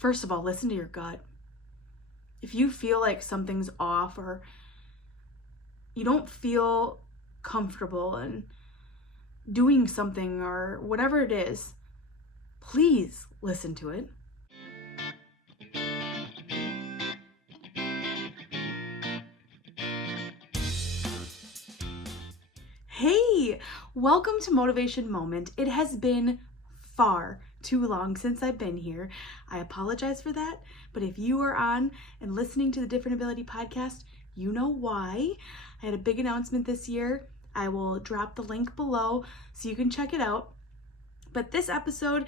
First of all, listen to your gut. If you feel like something's off or you don't feel comfortable in doing something or whatever it is, please listen to it. Hey, welcome to Motivation Moment. It has been far too long since I've been here. I apologize for that, but if you are on and listening to the Different Ability podcast, you know why. I had a big announcement this year. I will drop the link below so you can check it out. But this episode,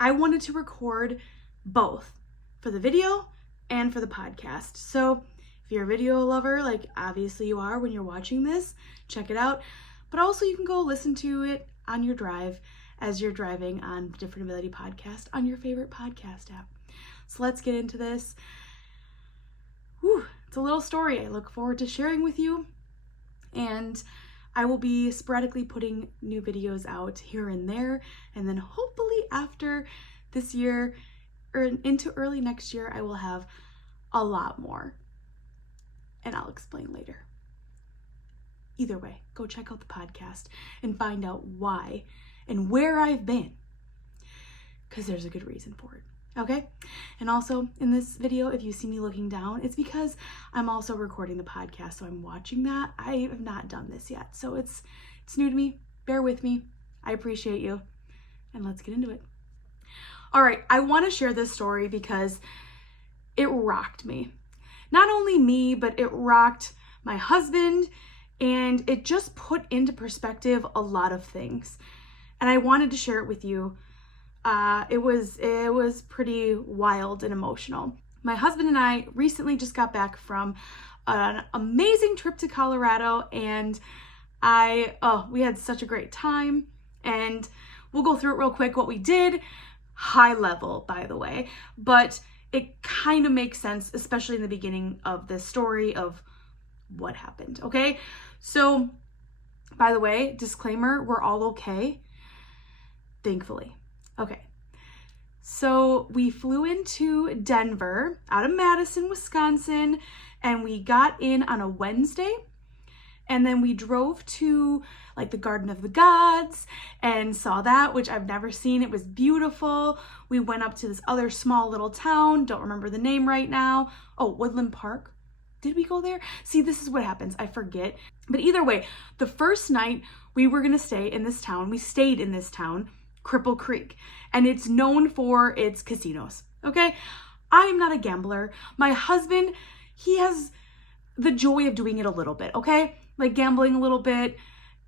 I wanted to record both for the video and for the podcast. So if you're a video lover, like obviously you are when you're watching this, check it out. But also you can go listen to it on your drive as you're driving on Different Ability Podcast on your favorite podcast app. So let's get into this. It's a little story I look forward to sharing with you. And I will be sporadically putting new videos out here and there. And then hopefully after this year or into early next year, I will have a lot more. And I'll explain later. Either way, go check out the podcast and find out why and where I've been, because there's a good reason for it, okay? And also, in this video, if you see me looking down, it's because I'm also recording the podcast, so I'm watching that. I have not done this yet, so it's new to me. Bear with me. I appreciate you, and let's get into it. All right, I want to share this story because it rocked me. Not only me, but it rocked my husband, and it just put into perspective a lot of things. And I wanted to share it with you. It was pretty wild and emotional. My husband and I recently just got back from an amazing trip to Colorado, and we had such a great time. And we'll go through it real quick what we did. High level, by the way, but it kind of makes sense, especially in the beginning of this story of what happened, okay? So, by the way, disclaimer, we're all okay, thankfully. Okay, so we flew into Denver out of Madison, Wisconsin, and we got in on a Wednesday, and then we drove to like the Garden of the Gods and saw that, which I've never seen. It was beautiful. We went up to this other small little town. Don't remember the name right now. Oh, Woodland Park. Did we go there? See, this is what happens. I forget. But either way, the first night we were going to stay in this town, we stayed in this town, Cripple Creek, and it's known for its casinos. Okay. I am not a gambler. My husband, he has the joy of doing it a little bit. Okay. Like gambling a little bit.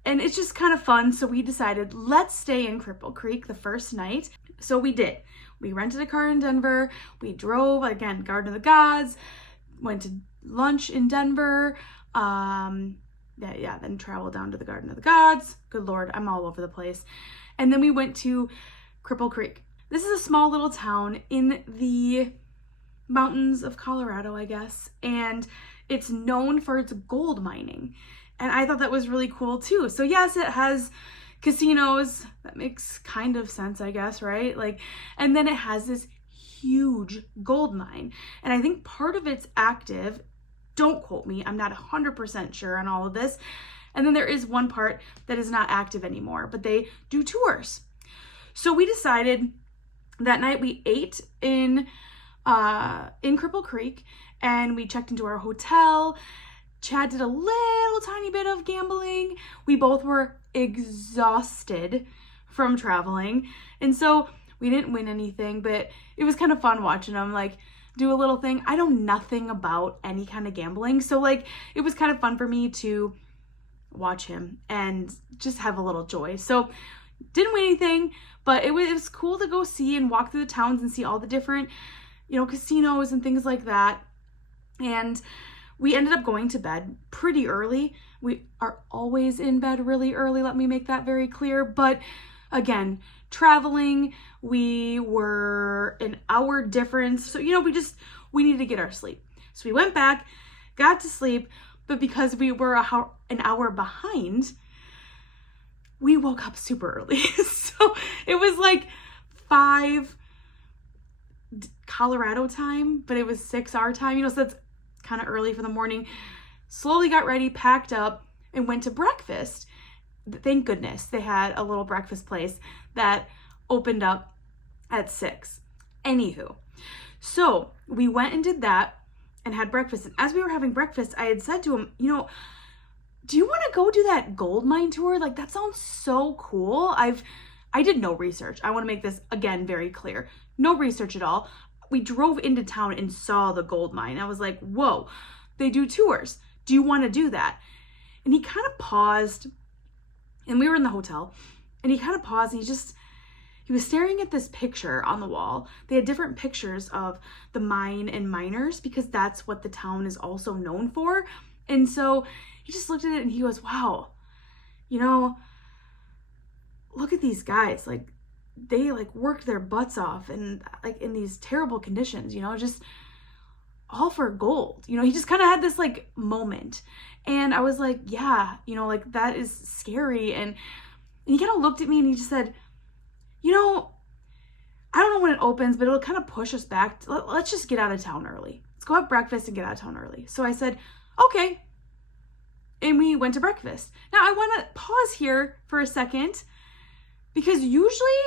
And it's just kind of fun. So we decided, let's stay in Cripple Creek the first night. So we did. We rented a car in Denver. We drove, again, Garden of the Gods, went to lunch in Denver. Then traveled down to the Garden of the Gods. Good Lord, I'm all over the place. And then we went to Cripple Creek. This is a small little town in the mountains of Colorado, I guess. And it's known for its gold mining. And I thought that was really cool too. So yes, it has casinos. That makes kind of sense, I guess, right? Like, and then it has this huge gold mine. And I think part of it's active. Don't quote me. I'm not 100% sure on all of this. And then there is one part that is not active anymore, but they do tours. So we decided that night we ate in Cripple Creek, and we checked into our hotel. Chad did a little tiny bit of gambling. We both were exhausted from traveling. And so we didn't win anything, but it was kind of fun watching him like do a little thing. I know nothing about any kind of gambling. So like it was kind of fun for me to watch him and just have a little joy. So didn't win anything, but it was cool to go see and walk through the towns and see all the different, casinos and things like that. And we ended up going to bed pretty early. We are always in bed really early, let me make that very clear. But again, traveling, we were an hour difference. So, we needed to get our sleep. So we went back, got to sleep, but because we were an hour behind, we woke up super early. So it was like 5 Colorado time, but it was 6 our time, you know, so that's kind of early for the morning. Slowly got ready, packed up, and went to breakfast. Thank goodness they had a little breakfast place that opened up at 6. Anywho, so we went and did that and had breakfast. And as we were having breakfast, I had said to him, you know, do you want to go do that gold mine tour? Like, that sounds so cool. I did no research. I want to make this again very clear. No research at all. We drove into town and saw the gold mine. I was like, whoa, they do tours. Do you want to do that? And he kind of paused, and we were in the hotel, and he kind of paused, and he was staring at this picture on the wall. They had different pictures of the mine and miners because that's what the town is also known for. And so he just looked at it and he goes, wow, you know, look at these guys. Like, they like worked their butts off and like in these terrible conditions, you know, just all for gold. You know, he just kind of had this like moment. And I was like, yeah, you know, like that is scary. And he kind of looked at me and he just said, you know, I don't know when it opens, but it'll kind of push us back. Let's just get out of town early. Let's go have breakfast and get out of town early. So I said, okay. And we went to breakfast. Now I want to pause here for a second because usually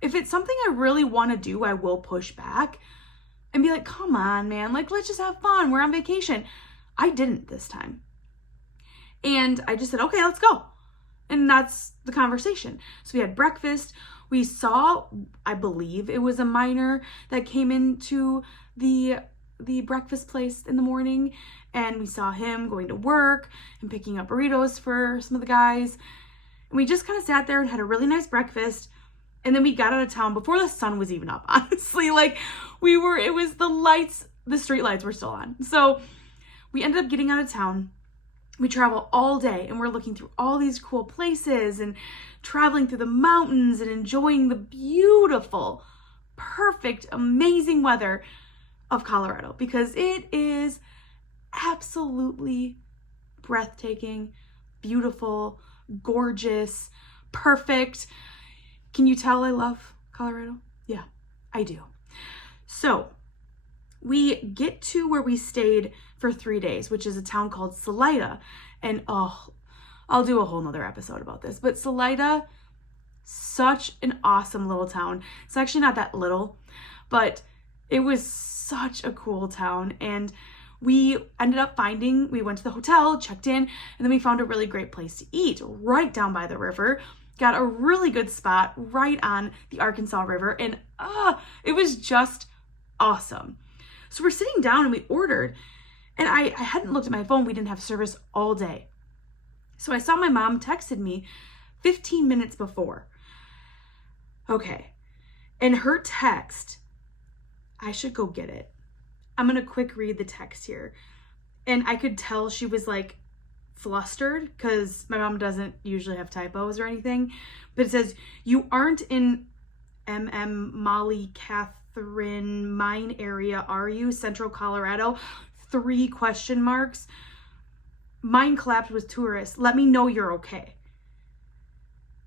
if it's something I really want to do, I will push back and be like, come on, man, like, let's just have fun. We're on vacation. I didn't this time. And I just said, okay, let's go. And that's the conversation. So we had breakfast. We saw, I believe it was a miner that came into the breakfast place in the morning, and we saw him going to work and picking up burritos for some of the guys. And we just kind of sat there and had a really nice breakfast. And then we got out of town before the sun was even up, honestly. Like, it was the street lights were still on. So we ended up getting out of town. We travel all day and we're looking through all these cool places and traveling through the mountains and enjoying the beautiful, perfect, amazing weather of Colorado because it is absolutely breathtaking, beautiful, gorgeous, perfect. Can you tell I love Colorado? Yeah, I do. So we get to where we stayed for 3 days, which is a town called Salida. And I'll do a whole nother episode about this, but Salida, such an awesome little town. It's actually not that little, but it was such a cool town. And we ended up we went to the hotel, checked in, and then we found a really great place to eat right down by the river. Got a really good spot right on the Arkansas River. And it was just awesome. So we're sitting down and we ordered, and I hadn't looked at my phone. We didn't have service all day. So I saw my mom texted me 15 minutes before. Okay. And her text, I should go get it. I'm going to quick read the text here. And I could tell she was like flustered because my mom doesn't usually have typos or anything. But it says, you aren't in Molly Catherine mine area, are you? Central Colorado? 3 question marks. Mine collapsed with tourists. Let me know you're okay.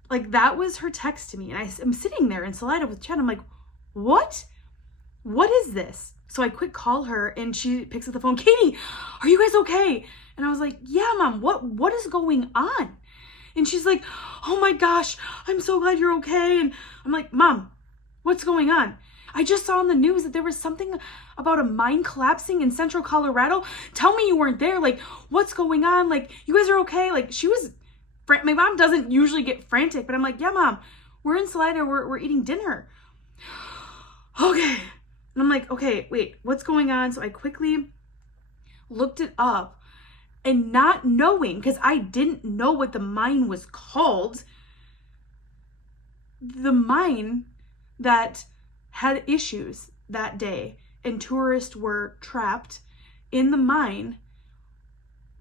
Like, that was her text to me. And I'm sitting there in Salida with Chad. I'm like, what? What is this? So I quick call her and she picks up the phone. Katie, are you guys okay? And I was like, yeah, Mom, what is going on? And she's like, oh my gosh, I'm so glad you're okay. And I'm like, Mom, what's going on? I just saw on the news that there was something about a mine collapsing in central Colorado. Tell me you weren't there. Like, what's going on? Like, you guys are okay? Like, she was, my mom doesn't usually get frantic, but I'm like, yeah, Mom, we're in Salida. We're eating dinner. Okay. And I'm like, okay, wait, what's going on? So I quickly looked it up, and not knowing, because I didn't know what the mine was called, the mine that had issues that day and tourists were trapped in the mine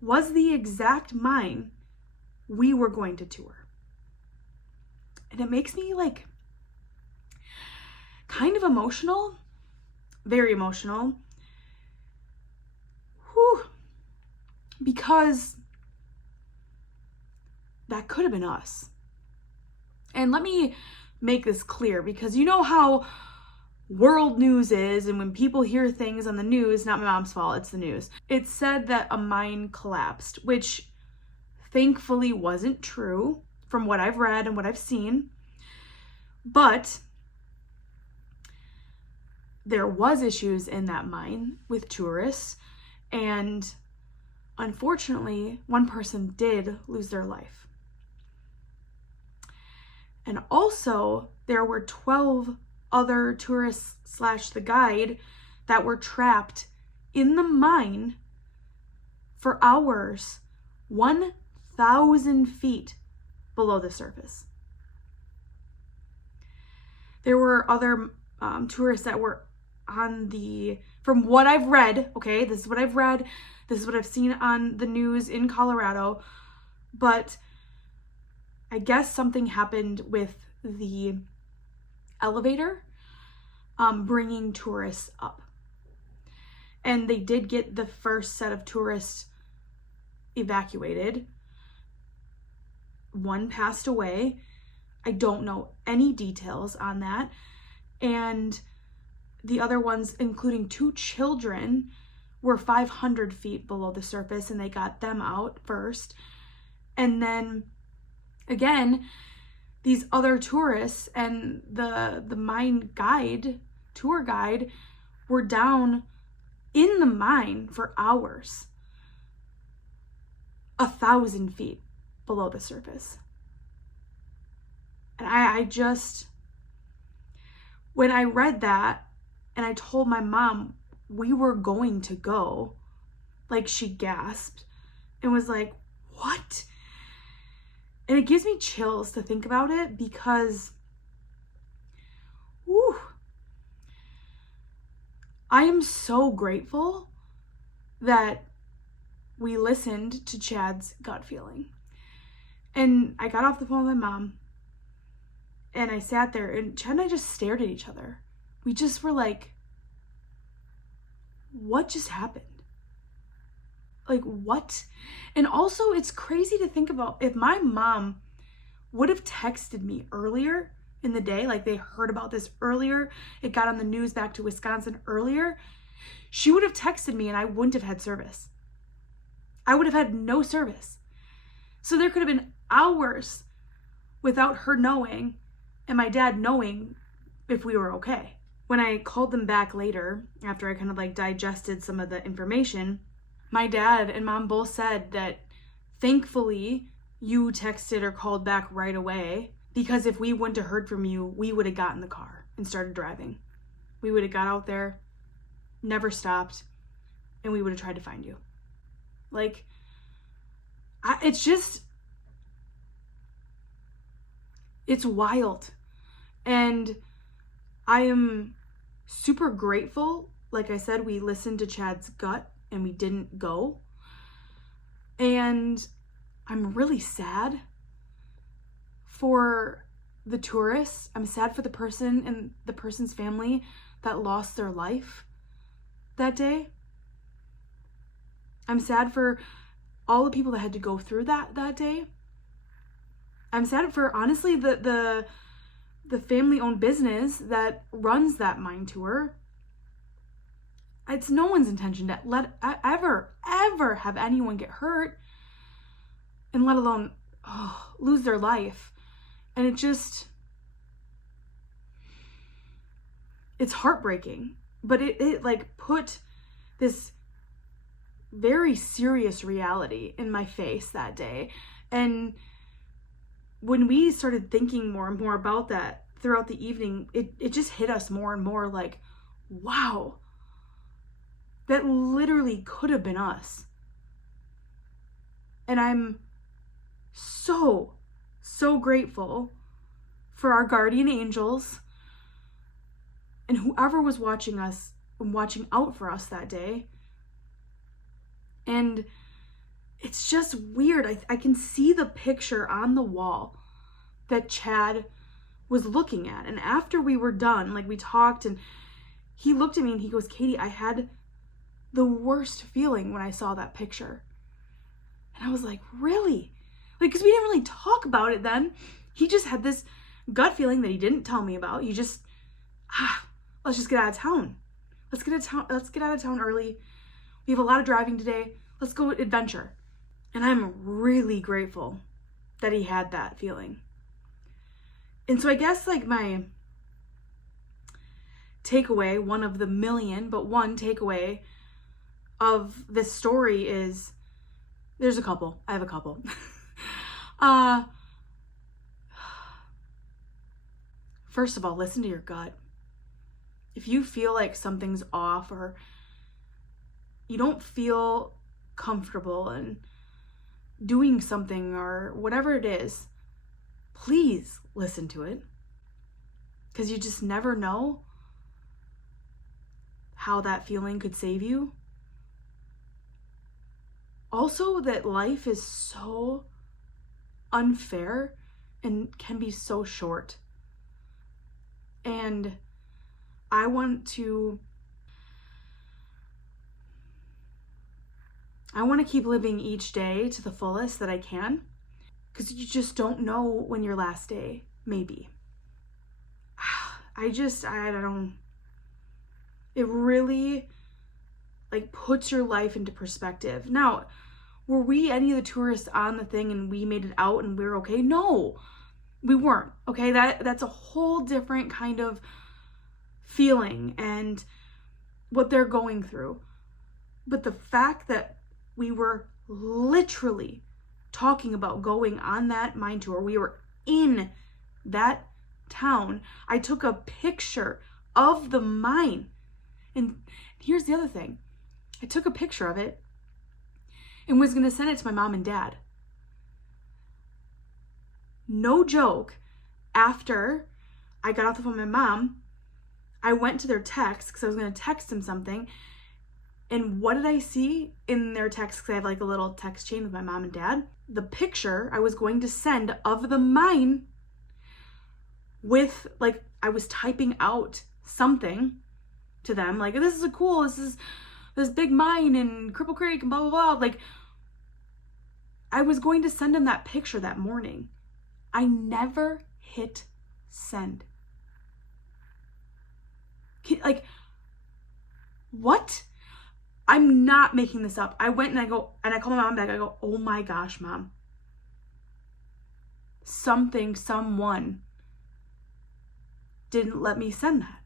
was the exact mine we were going to tour. And it makes me like kind of emotional, very emotional. Whew. Because that could have been us. And let me make this clear, because you know how world news is, and when people hear things on the news, not my mom's fault, it's the news. It said that a mine collapsed, which thankfully wasn't true from what I've read and what I've seen. But there was issues in that mine with tourists, and unfortunately, one person did lose their life. And also, there were 12 other tourists / the guide that were trapped in the mine for hours, 1,000 feet below the surface. There were other tourists that were from what I've read, okay, this is what I've read, this is what I've seen on the news in Colorado, but I guess something happened with the elevator bringing tourists up. And they did get the first set of tourists evacuated. One passed away. I don't know any details on that. And the other ones, including 2 children, were 500 feet below the surface, and they got them out first. And then again, these other tourists and the mine guide, tour guide, were down in the mine for hours, 1,000 feet below the surface. And I just, when I read that and I told my mom we were going to go, like, she gasped and was like, what? And it gives me chills to think about it because, whew, I am so grateful that we listened to Chad's gut feeling. And I got off the phone with my mom and I sat there, and Chad and I just stared at each other. We just were like, what just happened? Like, what? And also, it's crazy to think about, if my mom would have texted me earlier in the day, like they heard about this earlier, it got on the news back to Wisconsin earlier, she would have texted me and I wouldn't have had service. I would have had no service. So there could have been hours without her knowing and my dad knowing if we were okay. When I called them back later, after I kind of like digested some of the information, my dad and mom both said that thankfully you texted or called back right away, because if we wouldn't have heard from you, we would have got in the car and started driving. We would have got out there, never stopped, and we would have tried to find you. Like, it's wild. And I am super grateful. Like I said, we listened to Chad's gut and we didn't go. And I'm really sad for the tourists. I'm sad for the person and the person's family that lost their life that day. I'm sad for all the people that had to go through that day. I'm sad for, honestly, the family-owned business that runs that mine tour. It's no one's intention to ever have anyone get hurt, and let alone lose their life. And it's heartbreaking. But it like put this very serious reality in my face that day. And when we started thinking more and more about that throughout the evening, it just hit us more and more like, wow, that literally could have been us. And I'm so grateful for our guardian angels and whoever was watching us and watching out for us that day. And it's just weird. I can see the picture on the wall that Chad was looking at. And after we were done, like, we talked, and he looked at me and he goes, Katie, I had the worst feeling when I saw that picture. And I was like, really? Like, because we didn't really talk about it then. He just had this gut feeling that he didn't tell me about. He just, let's just get out of town. Let's get out of town early. We have a lot of driving today. Let's go adventure. And I'm really grateful that he had that feeling. And so I guess like my takeaway, one of the million, but one takeaway of this story is, there's a couple. I have a couple. First of all, listen to your gut. If you feel like something's off or you don't feel comfortable in doing something or whatever it is, please listen to it. Because you just never know how that feeling could save you. Also, that life is so unfair and can be so short. And I want to keep living each day to the fullest that I can, because you just don't know when your last day may be. I don't, it really like puts your life into perspective. Now, were we any of the tourists on the thing and we made it out and we were okay? No, we weren't. Okay, that's a whole different kind of feeling and what they're going through. But the fact that we were literally talking about going on that mine tour, we were in that town. I took a picture of the mine. And here's the other thing. I took a picture of it and was going to send it to my mom and dad. No joke, after I got off the phone with my mom, I went to their text because I was going to text them something. And what did I see in their text? Because I have like a little text chain with my mom and dad. The picture I was going to send of the mine with, like, I was typing out something to them. Like, this is this big mine in Cripple Creek and blah, blah, blah. Like, I was going to send them that picture that morning. I never hit send. Like, what? I'm not making this up. I went and I call my mom back. I go, oh my gosh, Mom. Someone didn't let me send that.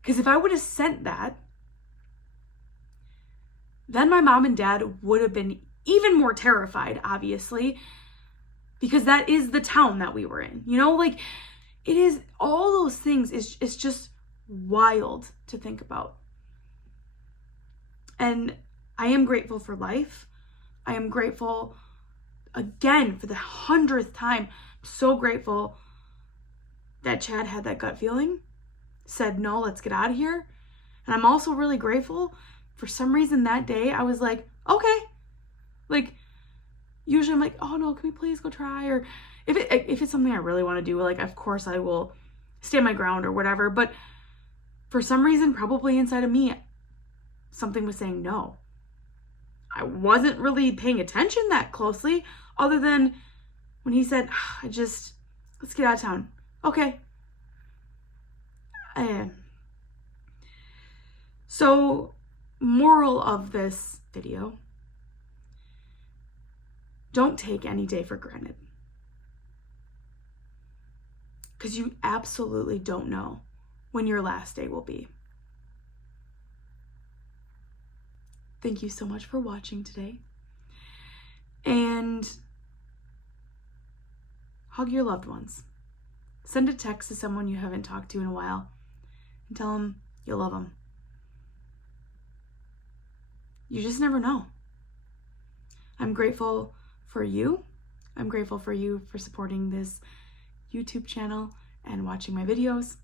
Because if I would have sent that, then my mom and dad would have been even more terrified, obviously, because that is the town that we were in. You know, like, it is, all those things it's just wild to think about. And I am grateful for life. I am grateful, again, for the 100th time. I'm so grateful that Chad had that gut feeling, said, no, let's get out of here. And I'm also really grateful, for some reason that day, I was like, okay. Like, usually I'm like, oh no, can we please go try? Or if it's something I really want to do, like, of course I will stand my ground or whatever. But for some reason, probably inside of me, something was saying no. I wasn't really paying attention that closely, other than when he said, let's get out of town. Okay. So, moral of this video, don't take any day for granted. Because you absolutely don't know when your last day will be. Thank you so much for watching today. And hug your loved ones. Send a text to someone you haven't talked to in a while and tell them you love them. You just never know. I'm grateful for you. I'm grateful for you for supporting this YouTube channel and watching my videos.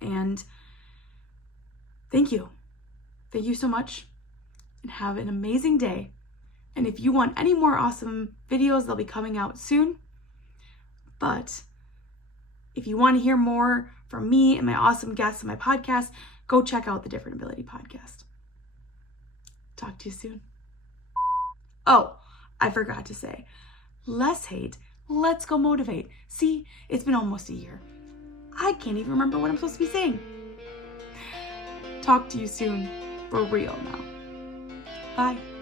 And thank you. Thank you so much. And have an amazing day. And if you want any more awesome videos, they'll be coming out soon. But if you want to hear more from me and my awesome guests on my podcast, go check out the Different Ability podcast. Talk to you soon. Oh, I forgot to say, less hate, let's go motivate. See, it's been almost a year. I can't even remember what I'm supposed to be saying. Talk to you soon. For real now. Bye.